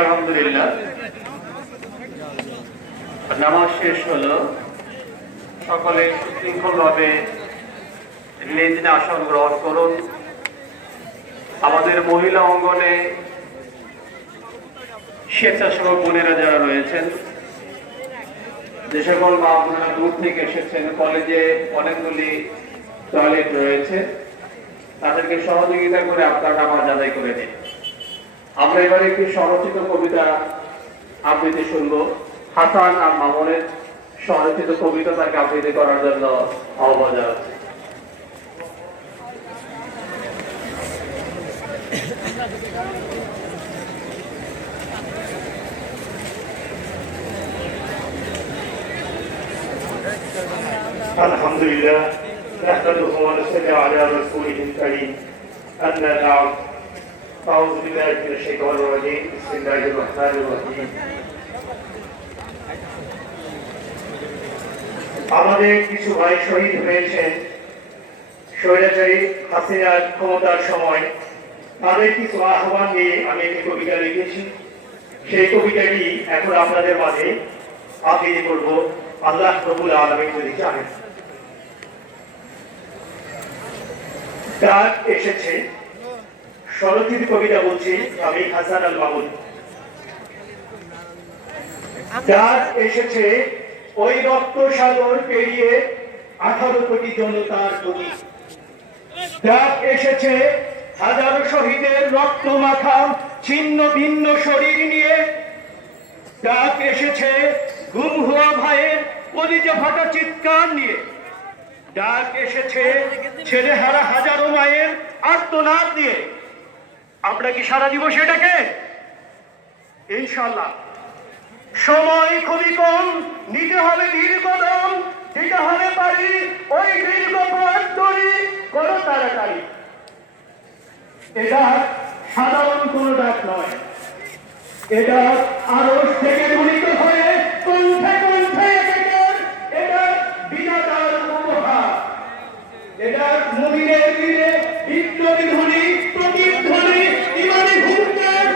আলহামদুলিল্লাহ নামাজ শেষ হলো। সকলে সুশৃঙ্খলভাবে নিজ আসন গ্রহণ করুন। আমাদের মহিলা অঙ্গনে স্বেচ্ছাসেবক বোনেরা যারা রয়েছেন, যে সকল মা বোনেরা দূর থেকে এসেছেন, কলেজে অনেকগুলি টয়লেট রয়েছে, তাদেরকে সহযোগিতা করে আপনার নামাজ আদায় করে দিন। আমরা এবারে একটি স্বরচিত কবিতা আবৃত্তি শুনবো। হাসান আর মামুনের স্বরচিত কবিতা তাকে আবৃত্তি করার জন্য আহ্বান জানাচ্ছি। আলহামদুলিল্লাহ নাহমাদুহু ওয়া নুসাল্লি আলা রাসূলিহিল কারীম আম্মা বা'দ আউযু বিল্লাহি মিনাশ শাইতানির রাজীম বিসমিল্লাহির রাহমানির রাহিম। আমাদের কিছু ভাই শহীদ হয়েছেন স্বৈরাচারী হাসিনার ক্ষমতার সময়। তাদের কিছু আহ্বান নিয়ে আমি একটি কবিতা লিখেছি। সেই কবিতাটি এখন আপনাদের মাঝে আবৃত্তি করব, আল্লাহ রব্বুল আলামিন যদি চাহেন। ডাক এসেছে, স্বরচিত কবিতা বলছি আমি, হাসান আল মামুন। ডাক এসেছে ওই রক্ত সাগর পেরিয়ে 18 কোটি জনতার প্রতি। ডাক এসেছে হাজারো শহীদের রক্ত মাখা ছিন্ন ভিন্ন শরীর নিয়ে। ডাক এসেছে গুম হওয়া ভাইয়ের কলিজে ফাটা চিৎকার নিয়ে। ডাক এসেছে ছেলেহারা হাজারো মায়ের আর্তনাদ নিয়ে। আমরা কি সারা দিব সেটাকে? ইনশাআল্লাহ। সময় খুবই কম, নিতে হবে দীর্ঘ দম, দিতে হবে পারি ওই দীর্ঘ পথ তৈরি করো তাড়াতাড়ি। এটা সাধারণ কোন ডাক নয়, এটা আরশ থেকে ধ্বনিত হয়ে কণ্ঠে কণ্ঠে এটা বিধাতার উপহার। এটা মুমিনের দিলে বিপ্লবী ধ্বনি, প্রতিধ্বনি, ইমানি হুঙ্কার।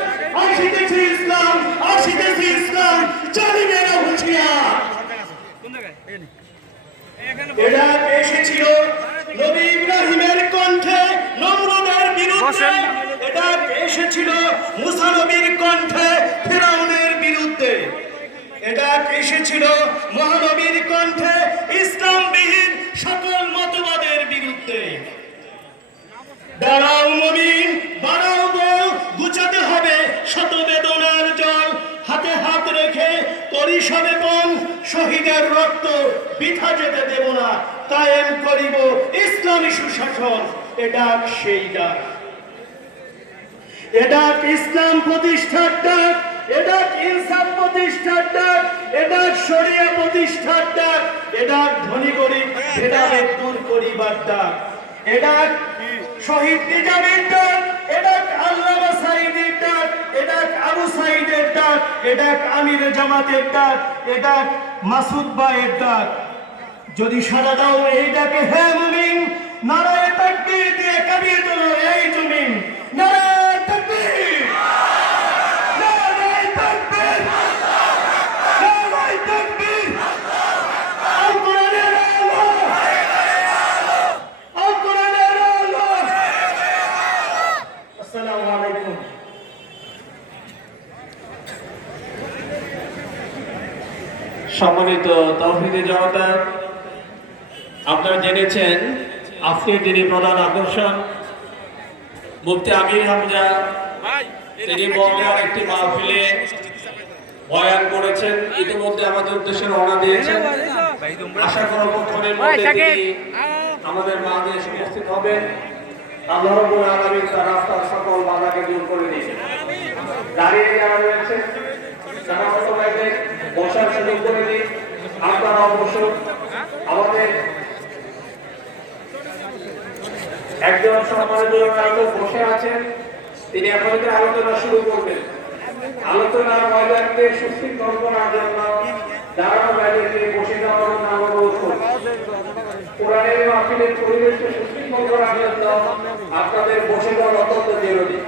আসিতেছে ইসলাম, আসিতেছে ইসলাম, জালিমেরা হুঁশিয়ার। এটা এসেছিল নবী ইব্রাহিমের কণ্ঠে নমরুদের বিরুদ্ধে। এটা এসেছিল মুসা নবীর কণ্ঠে ফিরাউনের বিরুদ্ধে। এটা এসেছিল মহানবীর কণ্ঠে ইসলামবিহীন সকল মতবাদের বিরুদ্ধে। দাঁড়াও মুমিন, বাড়াও গো, গুছাতে হবে শত বেদনার জল। হাতে হাত রেখে করি সবে পণ, শহীদের রক্ত বৃথা যেতে দেব না, কায়েম করিব ইসলামী সুশাসন। এটা সেই ডাক, এটা ইসলাম প্রতিষ্ঠার ডাক, এটা ইনসাফ প্রতিষ্ঠার ডাক, এটা শরিয়া প্রতিষ্ঠার ডাক, এটা ধনী গরিব ভেদাভেদ দূর করিবার ডাক। এটা শহীদ নিজামের ডাক, এটা আল্লামা সাঈদীর ডাক, এটা আবু সাঈদের ডাক, এটা আমির জামাতের ডাক, এটা মাসুদ ভাইয়ের ডাক। যদি সাড়া দাও এই ডাকে হে মুমিন, নারায়ে তাকবীর দিয়ে কাবিয়ে তোলো সম্মানিত তৌহিদি জনতা, আপনারা জেনেছেন আজকে যিনি প্রধান আকর্ষণ মুফতি আমির হামজা, তিনি বগুড়ার একটি মাহফিলে বয়ান করেছেন। ইতিমধ্যে আমাদের উদ্দেশ্যে রওনা দিয়েছেন। আশা করব ক্ষণের মধ্যে তিনি আমাদের মাঝে এসে উপস্থিত হবেন। আল্লাহ রাব্বুল আলামিন তার রাস্তার সকল বাধাকে দূর করে দিয়েছেন। দাঁড়িয়ে যারা রয়েছেন তারা সবাইকে বসার সুযোগ করে দিন। আপনারা অবশ্য আমাদের একজন সম্মানিত নায়ক বসে আছেন, তিনি আপনাদের আলোচনা শুরু করবেন। আলোচনার ময়দানকে সুশৃঙ্খল করার জন্য দাঁড়ানো বাইরে বসে যাওয়ার অনুরোধ করব। কোরআনের মাহফিলের পরিবেশকে সুশৃঙ্খল করার জন্য আপনাদের বসে যাওয়া অত্যন্ত জরুরি।